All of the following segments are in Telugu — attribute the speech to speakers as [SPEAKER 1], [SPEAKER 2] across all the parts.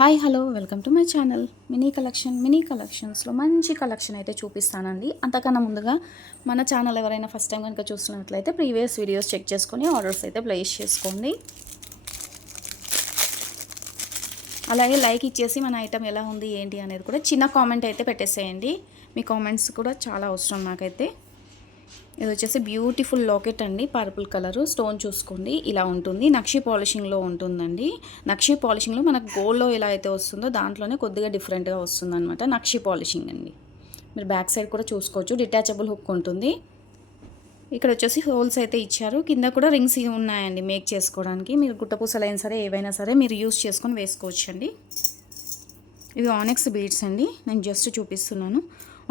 [SPEAKER 1] Hi hello welcome to my channel. Mini collection mini కలెక్షన్స్లో మంచి కలెక్షన్ అయితే చూపిస్తానండి. అంతకన్నా ముందుగా మన ఛానల్ ఎవరైనా ఫస్ట్ టైం కనుక చూస్తున్నట్లయితే ప్రీవియస్ వీడియోస్ చెక్ చేసుకొని ఆర్డర్స్ అయితే ప్లేస్ చేసుకోండి. అలాగే లైక్ ఇచ్చేసి మన ఐటమ్ ఎలా ఉంది ఏంటి అనేది కూడా చిన్న కామెంట్ అయితే పెట్టేసేయండి. మీ కామెంట్స్ కూడా చాలా అవసరం నాకైతే. ఇది వచ్చేసి బ్యూటిఫుల్ లాకెట్ అండి పర్పుల్ కలర్. స్టోన్ చూసుకోండి ఇలా ఉంటుంది. నక్షి పాలిషింగ్లో ఉంటుందండి. నక్షి పాలిషింగ్లో మనకు గోల్డ్లో ఎలా అయితే వస్తుందో దాంట్లోనే కొద్దిగా డిఫరెంట్గా వస్తుంది అనమాట నక్షి పాలిషింగ్ అండి. మీరు బ్యాక్ సైడ్ కూడా చూసుకోవచ్చు. డిటాచబుల్ హుక్ ఉంటుంది. ఇక్కడ వచ్చేసి హోల్స్ అయితే ఇచ్చారు. కింద కూడా రింగ్స్ ఉన్నాయండి మేక్ చేసుకోవడానికి. మీరు గుట్టపూసలైనా సరే ఏవైనా సరే మీరు యూస్ చేసుకొని వేసుకోవచ్చు అండి ఇవి ఆనెక్స్ బీడ్స్ అండి. నేను జస్ట్ చూపిస్తున్నాను.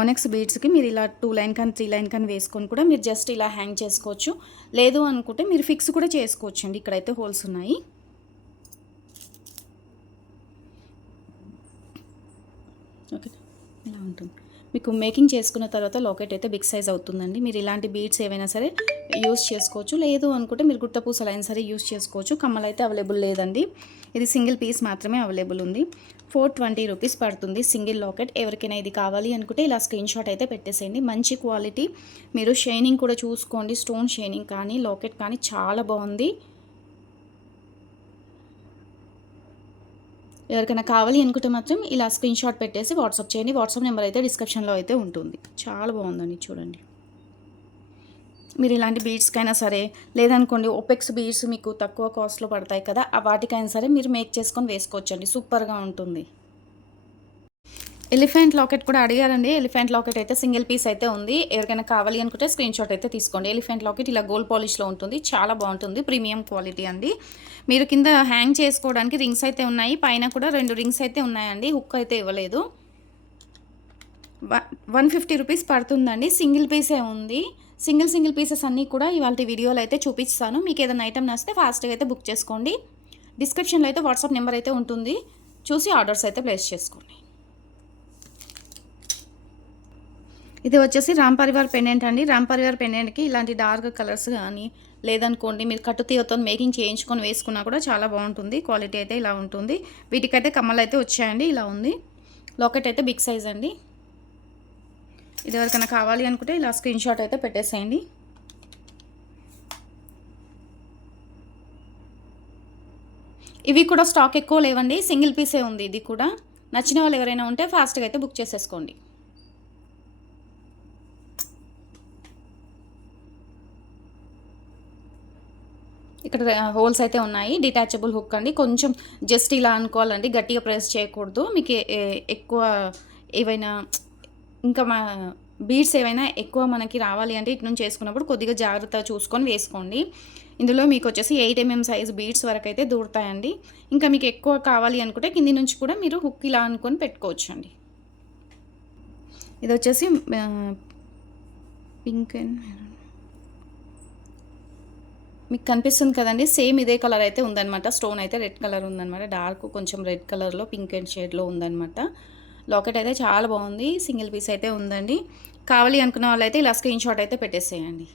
[SPEAKER 1] ఆనెక్స్ బీడ్స్కి మీరు ఇలా టూ లైన్ కానీ త్రీ లైన్ కానీ వేసుకొని కూడా మీరు జస్ట్ ఇలా హ్యాంగ్ చేసుకోవచ్చు. లేదు అనుకుంటే మీరు ఫిక్స్ కూడా చేసుకోవచ్చు అండి ఇక్కడైతే హోల్స్ ఉన్నాయి. ఓకే ఇలా ఉంటుంది. మీకు మేకింగ్ చేసుకున్న తర్వాత లాకెట్ అయితే బిగ్ సైజ్ అవుతుందండి. మీరు ఇలాంటి బీడ్స్ ఏవైనా సరే యూస్ చేసుకోవచ్చు. లేదు అనుకుంటే మీరు గుట్ట పూసలు అయినా సరే యూస్ చేసుకోవచ్చు. కమ్మలు అయితే అవైలబుల్ లేదండి. ఇది సింగిల్ పీస్ మాత్రమే అవైలబుల్ ఉంది. ఫోర్ ట్వంటీ రూపీస్ పడుతుంది సింగిల్ లాకెట్. ఎవరికైనా ఇది కావాలి అనుకుంటే ఇలా స్క్రీన్ షాట్ అయితే పెట్టేసేయండి. మంచి క్వాలిటీ. మీరు షైనింగ్ కూడా చూసుకోండి. స్టోన్ షైనింగ్ కానీ లాకెట్ కానీ చాలా బాగుంది. ఎవరికైనా కావాలి అనుకుంటే మాత్రం ఇలా స్క్రీన్ షాట్ పెట్టేసి వాట్సాప్ చేయండి. వాట్సాప్ నెంబర్ అయితే డిస్క్రిప్షన్లో అయితే ఉంటుంది. చాలా బాగుందండి. చూడండి. మీరు ఇలాంటి బీడ్స్కైనా సరే లేదనుకోండి ఒపెక్స్ బీడ్స్ మీకు తక్కువ కాస్ట్లో పడతాయి కదా ఆ వాటికైనా సరే మీరు మేక్ చేసుకొని వేసుకోవచ్చండి. సూపర్గా ఉంటుంది. ఎలిఫెంట్ లాకెట్ కూడా అడిగారండి. ఎలిఫెంట్ లాకెట్ అయితే సింగిల్ పీస్ అయితే ఉంది. ఎవరికైనా కావాలి అనుకుంటే స్క్రీన్ షాట్ అయితే తీసుకోండి. ఎలిఫెంట్ లాకెట్ ఇలా గోల్డ్ పాలిష్లో ఉంటుంది. చాలా బాగుంటుంది. ప్రీమియం క్వాలిటీ అండి. మీరు కింద హ్యాంగ్ చేసుకోవడానికి రింగ్స్ అయితే ఉన్నాయి. పైన కూడా రెండు రింగ్స్ అయితే ఉన్నాయండి. హుక్ అయితే ఇవ్వలేదు. వన్ ఫిఫ్టీ రూపీస్ పడుతుందండి. సింగిల్ పీసే ఉంది. సింగిల్ సింగిల్ పీసెస్ అన్నీ కూడా ఇవాళ వీడియోలో అయితే చూపిస్తాను. మీకు ఏదైనా ఐటమ్ నచ్చితే ఫాస్ట్గా అయితే బుక్ చేసుకోండి. డిస్క్రిప్షన్లో అయితే వాట్సాప్ నెంబర్ అయితే ఉంటుంది. చూసి ఆర్డర్స్ అయితే ప్లేస్ చేసుకోండి. ఇది వచ్చేసి రామ్ పరివార్ పెండెంట్ అండి. రామ్ పరివార్ పెండెంట్కి ఇలాంటి డార్క్ కలర్స్ కానీ లేదనుకోండి మీరు కట్టు తీయతో మేకింగ్ చేయించుకొని వేసుకున్నా కూడా చాలా బాగుంటుంది. క్వాలిటీ అయితే ఇలా ఉంటుంది. వీటికైతే కమ్మలు అయితే వచ్చాయండి. ఇలా ఉంది. లాకెట్ అయితే బిగ్ సైజ్ అండి. ఇది ఎవరికైనా కావాలి అనుకుంటే ఇలా స్క్రీన్ షాట్ అయితే పెట్టేసేయండి. ఇవి కూడా స్టాక్ ఎక్కువ లేవండి సింగిల్ పీసే ఉంది ఇది కూడా. నచ్చిన వాళ్ళు ఎవరైనా ఉంటే ఫాస్ట్గా అయితే బుక్ చేసేసుకోండి. ఇక్కడ హోల్స్ అయితే ఉన్నాయి డిటాచబుల్ హుక్ అండి. కొంచెం జస్ట్ ఇలా అనుకోవాలండి గట్టిగా ప్రెస్ చేయకూడదు. మీకు ఎక్కువ ఏవైనా ఇంకా మా బీడ్స్ ఏవైనా ఎక్కువ మనకి రావాలి అంటే ఇటు నుంచి చేసుకున్నప్పుడు కొద్దిగా జాగ్రత్త చూసుకొని వేసుకోండి. ఇందులో మీకు వచ్చేసి ఎయిట్ ఎంఎం సైజ్ బీడ్స్ వరకు అయితే దూరుతాయండి. ఇంకా మీకు ఎక్కువ కావాలి అనుకుంటే కింది నుంచి కూడా మీరు హుక్ ఇలా అనుకొని పెట్టుకోవచ్చు అండి ఇది వచ్చేసి పింక్ అండ్ మీకు కనిపిస్తుంది కదండి సేమ్ ఇదే కలర్ అయితే ఉందన్నమాట. స్టోన్ అయితే రెడ్ కలర్ ఉందనమాట డార్క్ కొంచెం రెడ్ కలర్లో పింక్ అండ్ షేడ్లో ఉందన్నమాట. లాకెట్ అయితే చాలా బాగుంది. సింగిల్ పీస్ అయితే ఉందండి. కావాలి అనుకున్న వాళ్ళైతే ఇలా స్క్రీన్ షాట్ అయితే పెట్టేసేయండి.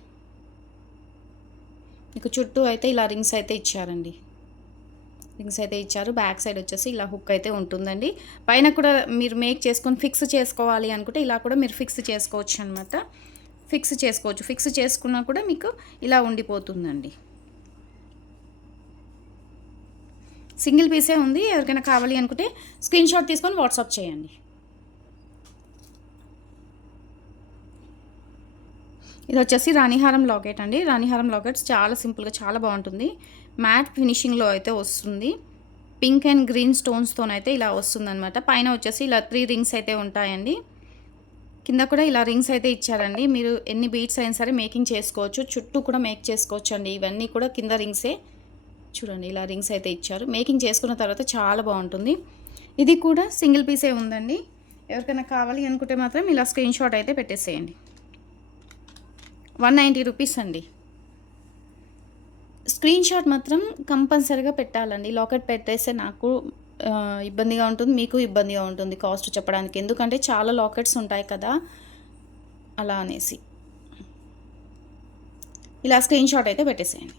[SPEAKER 1] మీకు చుట్టూ అయితే ఇలా రింగ్స్ అయితే ఇచ్చారండి. రింగ్స్ అయితే ఇచ్చారు. బ్యాక్ సైడ్ వచ్చేసి ఇలా హుక్ అయితే ఉంటుందండి. పైన కూడా మీరు మేక్ చేసుకొని ఫిక్స్ చేసుకోవాలి అనుకుంటే ఇలా కూడా మీరు ఫిక్స్ చేసుకోవచ్చు అనమాట ఫిక్స్ చేసుకోవచ్చు. ఫిక్స్ చేసుకున్నా కూడా మీకు ఇలా ఉండిపోతుందండి. సింగిల్ పీసే ఉంది ఎవరికైనా కావాలి అనుకుంటే స్క్రీన్ షాట్ తీసుకొని వాట్సాప్ చేయండి. ఇది వచ్చేసి రాణిహారం లాకెట్ అండి. రాణిహారం లాకెట్స్ చాలా సింపుల్గా చాలా బాగుంటుంది. మ్యాట్ ఫినిషింగ్లో అయితే వస్తుంది. పింక్ అండ్ గ్రీన్ స్టోన్స్తోనైతే ఇలా వస్తుందన్నమాట. పైన వచ్చేసి ఇలా త్రీ రింగ్స్ అయితే ఉంటాయండి. కింద కూడా ఇలా రింగ్స్ అయితే ఇచ్చారండి. మీరు ఎన్ని బీట్స్ అయినా సరే మేకింగ్ చేసుకోవచ్చు చుట్టూ కూడా మేక్ చేసుకోవచ్చు అండి ఇవన్నీ కూడా కింద రింగ్సే. చూడండి ఇలా రింగ్స్ అయితే ఇచ్చారు. మేకింగ్ చేసుకున్న తర్వాత చాలా బాగుంటుంది. ఇది కూడా సింగిల్ పీసే ఉందండి. ఎవరికైనా కావాలి అనుకుంటే మాత్రం ఇలా స్క్రీన్ షాట్ అయితే పెట్టేసేయండి. వన్ నైంటీ రూపీస్ అండి. స్క్రీన్ షాట్ మాత్రం కంపల్సరీగా పెట్టాలండి. లాకెట్ పెట్టేస్తే నాకు ఇబ్బందిగా ఉంటుంది మీకు ఇబ్బందిగా ఉంటుంది కాస్ట్ చెప్పడానికి. ఎందుకంటే చాలా లాకెట్స్ ఉంటాయి కదా. అలా అనేసి. ఇలా స్క్రీన్ షాట్ అయితే పెట్టేసేయండి.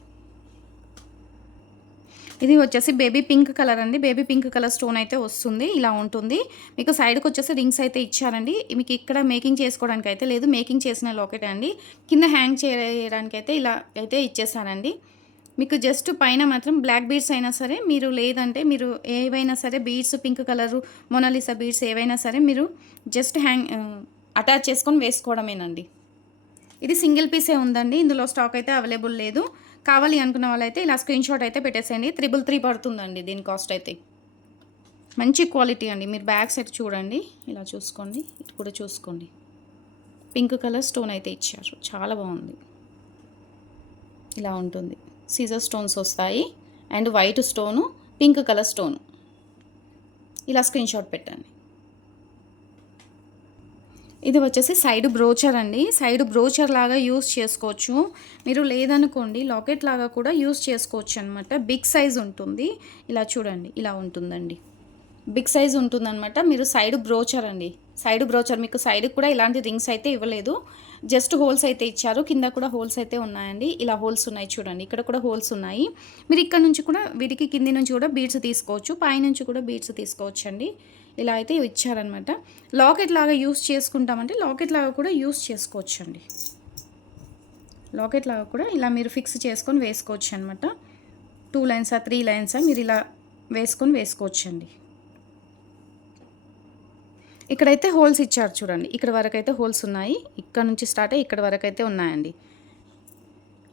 [SPEAKER 1] ఇది వచ్చేసి బేబీ పింక్ కలర్ అండి. బేబీ పింక్ కలర్ స్టోన్ అయితే వస్తుంది. ఇలా ఉంటుంది. మీకు సైడ్కి వచ్చేసి రింగ్స్ అయితే ఇచ్చారండి. మీకు ఇక్కడ మేకింగ్ చేసుకోవడానికి అయితే లేదు. మేకింగ్ చేసిన లాకెట్ అండి. కింద హ్యాంగ్ చేయడానికి అయితే ఇలా అయితే ఇచ్చేసానండి మీకు జస్ట్ పైన మాత్రం బ్లాక్ బీడ్స్ అయినా సరే మీరు లేదంటే మీరు ఏవైనా సరే beads pink colour Mona Lisa beads ఏవైనా సరే మీరు జస్ట్ హ్యాంగ్ అటాచ్ చేసుకొని వేసుకోవడమేనండి. ఇది సింగిల్ పీసే ఉందండి. ఇందులో స్టాక్ అయితే అవైలబుల్ లేదు. కావాలి అనుకున్న వాళ్ళైతే ఇలా స్క్రీన్ షాట్ అయితే పెట్టేసేయండి. త్రిబుల్ త్రీ పడుతుందండి దీని కాస్ట్ అయితే. మంచి క్వాలిటీ అండి. మీరు బ్యాక్ సైడ్ చూడండి. ఇలా చూసుకోండి. ఇటు కూడా చూసుకోండి. పింక్ కలర్ స్టోన్ అయితే ఇచ్చారు. చాలా బాగుంది. ఇలా ఉంటుంది. సీజర్ స్టోన్స్ వస్తాయి. And white stone pink colour stone ఇలా స్క్రీన్ షాట్ పెట్టండి. ఇది వచ్చేసి సైడ్ బ్రోచర్ అండి. సైడ్ బ్రోచర్ లాగా యూస్ చేసుకోవచ్చు. మీరు లేదనుకోండి లాకెట్ లాగా కూడా యూస్ చేసుకోవచ్చు అనమాట బిగ్ సైజ్ ఉంటుంది. ఇలా చూడండి ఇలా ఉంటుందండి. బిగ్ సైజ్ ఉంటుందన్నమాట. మీరు సైడ్ బ్రోచర్ అండి. సైడ్ బ్రోచర్ మీకు సైడ్ కూడా ఇలాంటి రింగ్స్ అయితే ఇవ్వలేదు. జస్ట్ హోల్స్ అయితే ఇచ్చారు. కింద కూడా హోల్స్ అయితే ఉన్నాయండి. ఇలా హోల్స్ ఉన్నాయి చూడండి. ఇక్కడ కూడా హోల్స్ ఉన్నాయి. మీరు ఇక్కడ నుంచి కూడా వీటికి కింది నుంచి కూడా బీడ్స్ తీసుకోవచ్చు. పై నుంచి కూడా బీడ్స్ తీసుకోవచ్చు అండి ఇలా అయితే ఇచ్చారనమాట లాకెట్ లాగా యూస్ చేసుకుంటామంటే లాకెట్ లాగా కూడా యూస్ చేసుకోవచ్చు అండి లాకెట్ లాగా కూడా ఇలా మీరు ఫిక్స్ చేసుకొని వేసుకోవచ్చు అనమాట టూ లైన్సా త్రీ లైన్సా మీరు ఇలా వేసుకొని వేసుకోవచ్చు అండి ఇక్కడైతే హోల్స్ ఇచ్చారు చూడండి. ఇక్కడ వరకు అయితే హోల్స్ ఉన్నాయి. ఇక్కడ నుంచి స్టార్ట్ అయ్యి ఇక్కడ వరకు అయితే ఉన్నాయండి.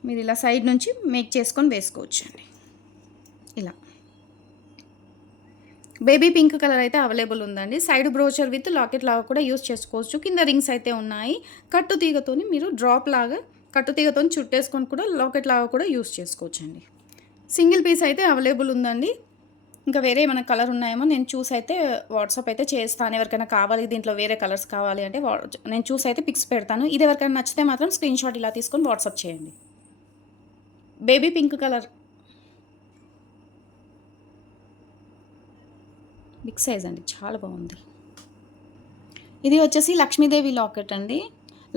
[SPEAKER 1] మీరు ఇలా సైడ్ నుంచి మేక్ చేసుకొని వేసుకోవచ్చు అండి ఇలా. బేబీ పింక్ కలర్ అయితే అవైలబుల్ ఉందండి. సైడ్ బ్రోచర్ విత్ లాకెట్ లాగా కూడా యూస్ చేసుకోవచ్చు. కింద రింగ్స్ అయితే ఉన్నాయి. కట్టు తీగతోని మీరు డ్రాప్ లాగా కట్టు తీగతోని చుట్టేసుకొని కూడా లాకెట్ లాగా కూడా యూస్ చేసుకోవచ్చు అండి సింగిల్ పీస్ అయితే అవైలబుల్ ఉందండి. ఇంకా వేరే ఏమైనా కలర్ ఉన్నాయేమో నేను చూసి అయితే వాట్సాప్ అయితే చేస్తాను. ఎవరికైనా కావాలి దీంట్లో వేరే కలర్స్ కావాలి అంటే నేను చూసి అయితే పిక్స్ పెడతాను. ఇది ఎవరికైనా నచ్చితే మాత్రం స్క్రీన్ షాట్ ఇలా తీసుకొని వాట్సాప్ చేయండి. Baby pink colour big size అండి చాలా బాగుంది. ఇది వచ్చేసి లక్ష్మీదేవి లాకెట్ అండి.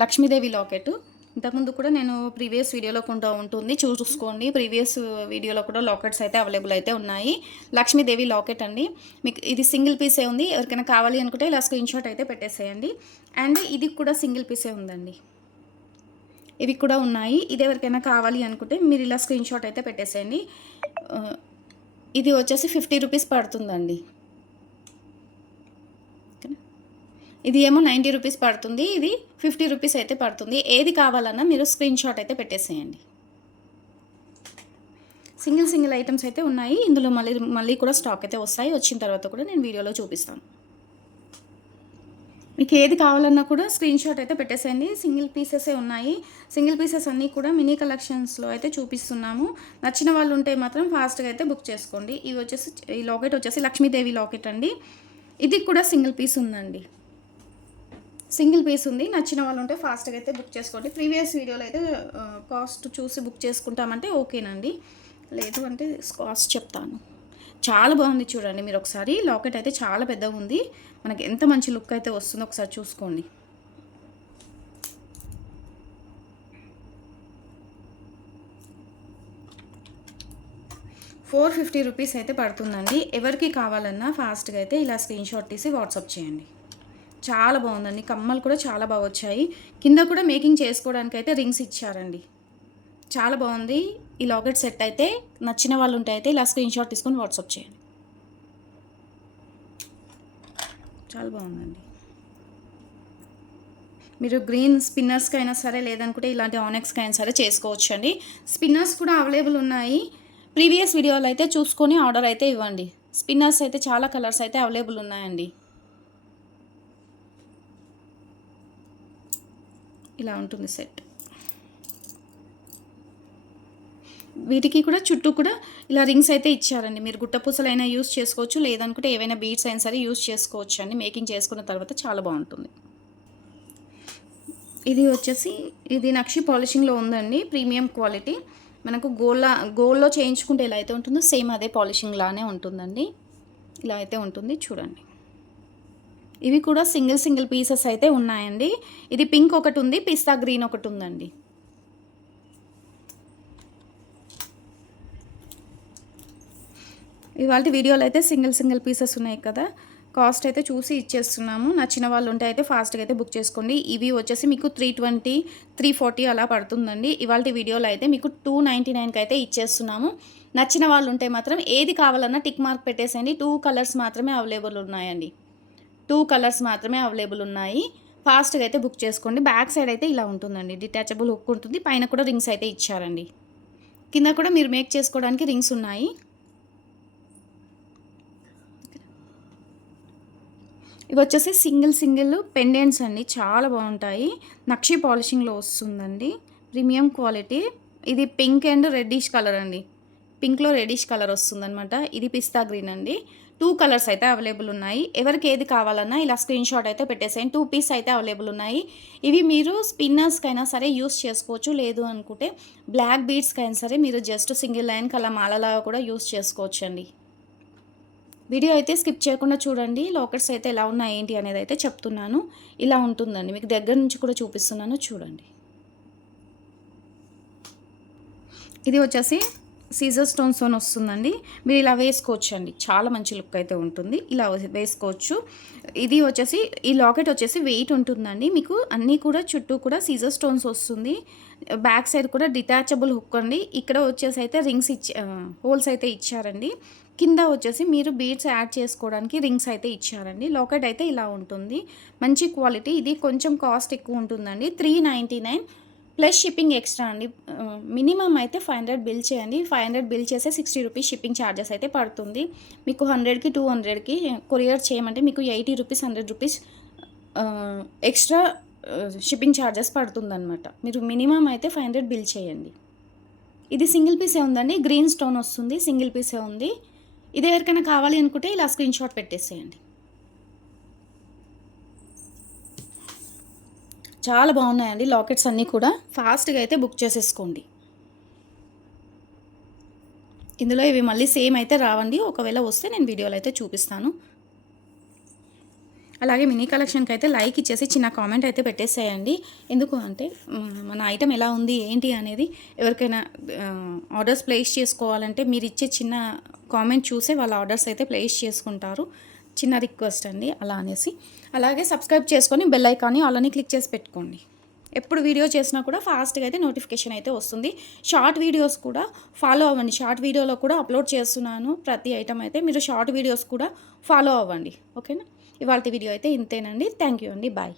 [SPEAKER 1] లక్ష్మీదేవి లాకెట్. ఇంతకుముందు కూడా నేను ప్రీవియస్ వీడియోలో కూడా ఉంటుంది. చూసుకోండి. ప్రీవియస్ వీడియోలో కూడా లాకెట్స్ అయితే అవైలబుల్ అయితే ఉన్నాయి. లక్ష్మీదేవి లాకెట్ అండి. మీకు ఇది సింగిల్ పీసే ఉంది. ఎవరికైనా కావాలి అనుకుంటే ఇలా స్క్రీన్ షాట్ అయితే పెట్టేసేయండి. అండ్ ఇది కూడా సింగిల్ పీసే ఉందండి. ఇవి కూడా ఉన్నాయి. ఇది ఎవరికైనా కావాలి అనుకుంటే మీరు ఇలా స్క్రీన్ షాట్ అయితే పెట్టేసేయండి. ఇది వచ్చేసి ఫిఫ్టీ రూపీస్ పడుతుందండి. ఇది ఏమో నైంటీ రూపీస్ పడుతుంది ఇది ఫిఫ్టీ రూపీస్ అయితే పడుతుంది. ఏది కావాలన్నా మీరు స్క్రీన్ షాట్ అయితే పెట్టేసేయండి. సింగిల్ సింగిల్ ఐటమ్స్ అయితే ఉన్నాయి. ఇందులో మళ్ళీ మళ్ళీ కూడా స్టాక్ అయితే వస్తాయి. వచ్చిన తర్వాత కూడా నేను వీడియోలో చూపిస్తాను. మీకు ఏది కావాలన్నా కూడా స్క్రీన్ షాట్ అయితే పెట్టేసేయండి. సింగిల్ పీసెసే ఉన్నాయి. సింగిల్ పీసెస్ అన్నీ కూడా మినీ కలెక్షన్స్లో అయితే చూపిస్తున్నాము. నచ్చిన వాళ్ళు ఉంటే మాత్రం ఫాస్ట్గా అయితే బుక్ చేసుకోండి. ఇవి వచ్చేసి ఈ లాకెట్ వచ్చేసి లక్ష్మీదేవి లాకెట్ అండి. ఇది కూడా సింగిల్ పీస్ ఉందండి. సింగిల్ పీస్ ఉంది నచ్చిన వాళ్ళు ఉంటే ఫాస్ట్గా అయితే బుక్ చేసుకోండి. ప్రీవియస్ వీడియోలో అయితే కాస్ట్ చూసి బుక్ చేసుకుంటామంటే ఓకేనండి. లేదు అంటే కాస్ట్ చెప్తాను. చాలా బాగుంది చూడండి మీరు ఒకసారి లాకెట్ అయితే చాలా పెద్దగా ఉంది. మనకి ఎంత మంచి లుక్ అయితే వస్తుందో ఒకసారి చూసుకోండి. ఫోర్ ఫిఫ్టీ రూపీస్ అయితే పడుతుందండి. ఎవరికి కావాలన్నా ఫాస్ట్గా అయితే ఇలా స్క్రీన్ షాట్ తీసి వాట్సాప్ చేయండి. చాలా బాగుందండి. కమ్మలు కూడా చాలా బాగా వచ్చాయి. కింద కూడా మేకింగ్ చేసుకోవడానికి అయితే రింగ్స్ ఇచ్చారండి. చాలా బాగుంది. ఈ లాకెట్ సెట్ అయితే నచ్చిన వాళ్ళు ఉంటే అయితే ఇలా స్క్రీన్ షాట్ తీసుకొని వాట్సాప్ చేయండి. చాలా బాగుందండి. మీరు గ్రీన్ స్పిన్నర్స్కి అయినా సరే లేదనుకుంటే ఇలాంటి ఆనెక్స్కి అయినా సరే చేసుకోవచ్చు అండి స్పిన్నర్స్ కూడా అవైలబుల్ ఉన్నాయి. ప్రీవియస్ వీడియోలు అయితే చూసుకొని ఆర్డర్ అయితే ఇవ్వండి. స్పిన్నర్స్ అయితే చాలా కలర్స్ అయితే అవైలబుల్ ఉన్నాయండి. ఇలా ఉంటుంది సెట్. వీటికి కూడా చుట్టూ కూడా ఇలా రింగ్స్ అయితే ఇచ్చారండి. మీరు గుట్టపూసలైనా యూస్ చేసుకోవచ్చు లేదనుకుంటే ఏవైనా బీట్స్ అయినా సరే యూస్ చేసుకోవచ్చు అండి. మేకింగ్ చేసుకున్న తర్వాత చాలా బాగుంటుంది. ఇది వచ్చేసి ఇది నక్షి పాలిషింగ్లో ఉందండి. ప్రీమియం క్వాలిటీ మనకు గోల్లా గోల్డ్లో చేయించుకుంటే ఎలా అయితే ఉంటుందో సేమ్ అదే పాలిషింగ్ లానే ఉంటుందండి. ఇలా అయితే ఉంటుంది. చూడండి. ఇవి కూడా సింగిల్ సింగిల్ పీసెస్ అయితే ఉన్నాయండి. ఇది పింక్ ఒకటి ఉంది పిస్తా గ్రీన్ ఒకటి ఉందండి. ఇవాళ వీడియోలో అయితే సింగిల్ సింగిల్ పీసెస్ ఉన్నాయి కదా. కాస్ట్ అయితే చూసి ఇచ్చేస్తున్నాము. నచ్చిన వాళ్ళు ఉంటే అయితే ఫాస్ట్గా అయితే బుక్ చేసుకోండి. ఇవి వచ్చేసి మీకు త్రీ ట్వంటీ త్రీ ఫార్టీ అలా పడుతుందండి. ఇవాళ వీడియోలో అయితే మీకు టూ నైంటీ నైన్కి అయితే ఇచ్చేస్తున్నాము. నచ్చిన వాళ్ళు ఉంటే మాత్రం ఏది కావాలన్నా టిక్ మార్క్ పెట్టేసేయండి. టూ కలర్స్ మాత్రమే అవైలబుల్ ఉన్నాయండి. టూ కలర్స్ మాత్రమే అవైలబుల్ ఉన్నాయి. ఫాస్ట్గా అయితే బుక్ చేసుకోండి. బ్యాక్ సైడ్ అయితే ఇలా ఉంటుందండి. డిటాచబుల్ హుక్ ఉంటుంది. పైన కూడా రింగ్స్ అయితే ఇచ్చారండి. కింద కూడా మీరు మేక్ చేసుకోవడానికి రింగ్స్ ఉన్నాయి. ఇవి వచ్చేసి సింగిల్ సింగిల్ పెండెంట్స్ అండి. చాలా బాగుంటాయి. నక్షి పాలిషింగ్లో వస్తుందండి. Premium quality. ఇది పింక్ అండ్ రెడ్డిష్ కలర్ అండి. పింక్లో రెడ్డిష్ కలర్ వస్తుందన్నమాట. ఇది పిస్తా గ్రీన్ అండి. టూ కలర్స్ అయితే అవైలబుల్ ఉన్నాయి. ఎవరికి ఏది కావాలన్నా ఇలా స్క్రీన్ షాట్ అయితే పెట్టేసేయండి. టూ పీస్ అయితే అవైలబుల్ ఉన్నాయి. ఇవి మీరు స్పిన్నర్స్కైనా సరే యూస్ చేసుకోవచ్చు. లేదు అనుకుంటే బ్లాక్ బీడ్స్కైనా సరే మీరు జస్ట్ సింగిల్ లైన్కి అలా మాలలాగా కూడా యూస్ చేసుకోవచ్చు అండి వీడియో అయితే స్కిప్ చేయకుండా చూడండి. లాకెట్స్ అయితే ఎలా ఉన్నాయి ఏంటి అనేది అయితే చెప్తున్నాను. ఇలా ఉంటుందండి. మీకు దగ్గర నుంచి కూడా చూపిస్తున్నాను. చూడండి. ఇది వచ్చేసి సీజర్ స్టోన్స్ అని వస్తుందండి. మీరు ఇలా వేసుకోవచ్చు అండి చాలా మంచి లుక్ అయితే ఉంటుంది. ఇలా వేసుకోవచ్చు. ఇది వచ్చేసి ఈ లాకెట్ వచ్చేసి వెయిట్ ఉంటుందండి. మీకు అన్నీ కూడా చుట్టూ కూడా సీజర్ స్టోన్స్ వస్తుంది. బ్యాక్ సైడ్ కూడా డిటాచబుల్ హుక్ అండి. ఇక్కడ వచ్చేసి అయితే రింగ్స్ ఇచ్చి హోల్స్ అయితే ఇచ్చారండి. కింద వచ్చేసి మీరు బీడ్స్ యాడ్ చేసుకోవడానికి రింగ్స్ అయితే ఇచ్చారండి. లాకెట్ అయితే ఇలా ఉంటుంది. మంచి క్వాలిటీ ఇది కొంచెం కాస్ట్ ఎక్కువ ఉంటుందండి. Three ninety nine plus shipping extra అండి. మినిమం అయితే ఫైవ్ హండ్రెడ్ బిల్ చేయండి. ఫైవ్ హండ్రెడ్ బిల్ చేస్తే సిక్స్టీ రూపీస్ షిప్పింగ్ ఛార్జెస్ అయితే పడుతుంది. మీకు హండ్రెడ్కి టూ హండ్రెడ్కి కొరియర్ చేయమంటే మీకు eighty rupees hundred rupees extra shipping charges పడుతుందన్నమాట. మీరు మినిమం అయితే ఫైవ్ హండ్రెడ్ బిల్ చేయండి. ఇది సింగిల్ పీసే ఉందండి. గ్రీన్ స్టోన్ వస్తుంది. సింగిల్ పీసే ఉంది. ఇది ఎవరికైనా కావాలి అనుకుంటే ఇలా స్క్రీన్ షాట్ పెట్టేసేయండి. చాలా బాగున్నాయండి లాకెట్స్ అన్నీ కూడా. ఫాస్ట్గా అయితే బుక్ చేసేసుకోండి. ఇందులో ఇవి మళ్ళీ సేమ్ అయితే రావండి. ఒకవేళ వస్తే నేను వీడియోలో అయితే చూపిస్తాను. అలాగే మినీ కలెక్షన్కి అయితే లైక్ ఇచ్చేసి చిన్న కామెంట్ అయితే పెట్టేసేయండి. ఎందుకు అంటే మన ఐటెం ఎలా ఉంది ఏంటి అనేది ఎవరికైనా ఆర్డర్స్ ప్లేస్ చేసుకోవాలంటే మీరు ఇచ్చే చిన్న కామెంట్ చూసే వాళ్ళ ఆర్డర్స్ అయితే ప్లేస్ చేసుకుంటారు. చిన్న రిక్వెస్ట్ అండి అలా అనేసి. అలాగే సబ్స్క్రైబ్ చేసుకొని బెల్ ఐకాన్ని అలానే క్లిక్ చేసి పెట్టుకోండి. ఎప్పుడు వీడియో చేసినా కూడా ఫాస్ట్గా అయితే నోటిఫికేషన్ అయితే వస్తుంది. షార్ట్ వీడియోస్ కూడా ఫాలో అవ్వండి. షార్ట్ వీడియోలో కూడా అప్లోడ్ చేస్తున్నాను ప్రతి ఐటమ్ అయితే. మీరు షార్ట్ వీడియోస్ కూడా ఫాలో అవ్వండి. ఓకేనా? ఇవాళ వీడియో అయితే ఇంతేనండి. థ్యాంక్ యూ అండి. బాయ్.